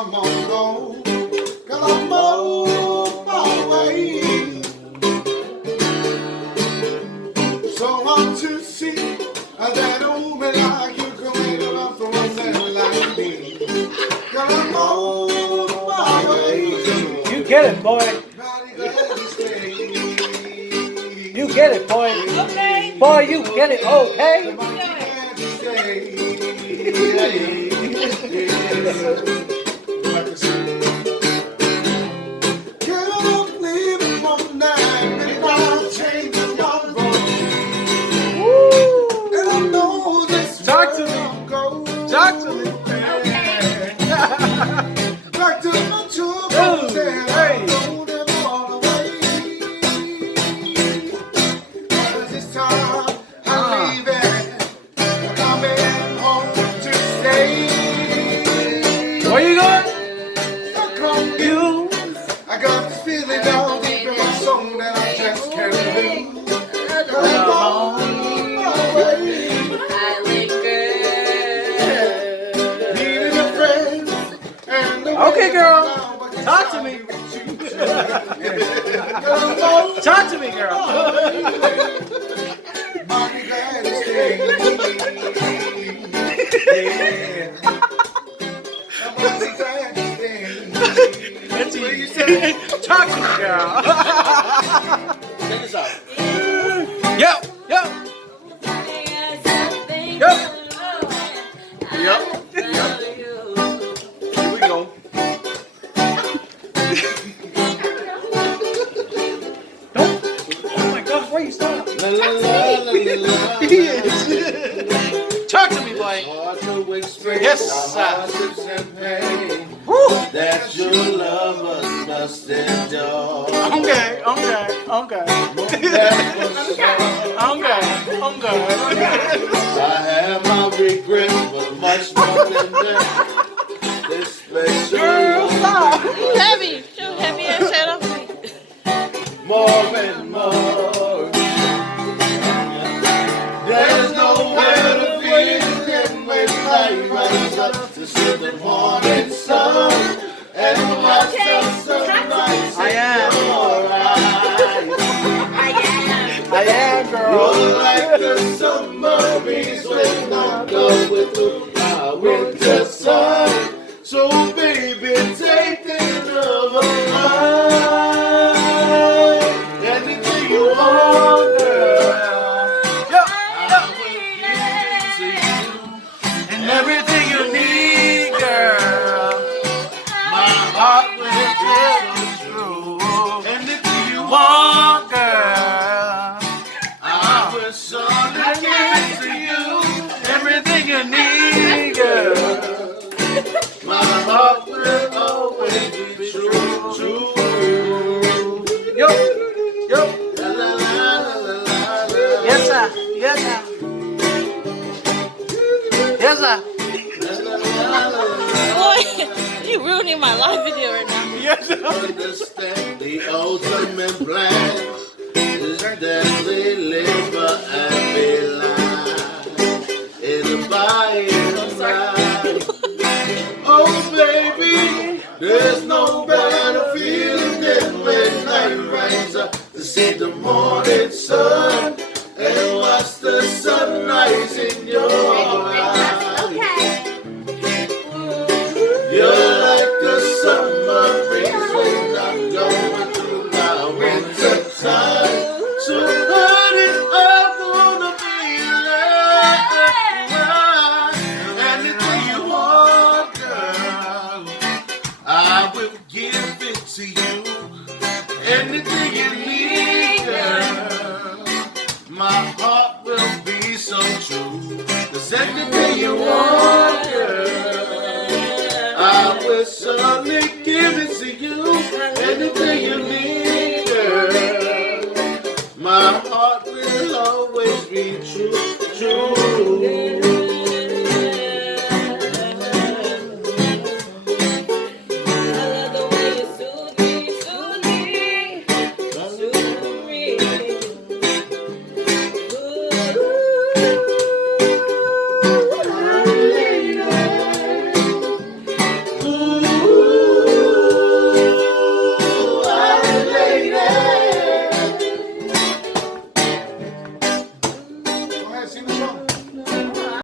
come on, go. 'Cause I'm on my way. So I'm to see that old man like you come in around for one that like me. 'Cause I'm on my way. You get it, boy. You get it, boy. Okay. Boy, you get it, okay? Talk to me. Talk to me. Back to the trouble. Hey. This time I'm leaving. Coming home to stay. Where you going? Stuck on you. I got this feeling down deep in my soul that I just can't lose. I'm on my way. I linger. Needing a friend and the Okay, girl. Talk to me. Talk to me, girl. Mighty glad to stay. Yeah. I'm mighty glad to stay. That's easy. Talk to me, girl. Check this out. Yep, yep. Yep. Here we go. Don't. Oh my gosh, where you stop? La, la, la, la, la, He is. Talk to me, boy. hard to express Yes, our hardships and pain Woo. that your lovers must endure. Okay, okay, okay. That was so. Okay. I have my regrets, but much more than that. This special Girl, stop. You heavy. Too heavy and shut up. more and more. There's nowhere to begin when night rises up to see the morning sun and watch the sunrise I am. in your eyes. I am, girl. You're like the summer breeze when I'm going through my winter sun. So baby, take it over mine. Anything you want, girl. Yep, I will give to you. and everything you need, girl. My heart will Will true. anything you want. Want, girl. I will surely give it to you. Everything you need, girl. My heart will always be true to you. Yo, yo. La la la la la la la. Yes, sir. Yes, sir. Yes, sir. La la la la la. Boy, you ruining my live video right now. Yes, sir. Understand the ultimate plan is that we live a happy life in a by and by. Oh baby, there's no better feeling than when night rises up to see the morning sun and watch the sunrise in your eyes. You're like the summer breeze when I'm going through my winter time. So put it up on a feeling. Anything you want, girl, I will give it to you. Anything you need, girl, my heart will be so true. 'Cause anything you want, girl, I will surely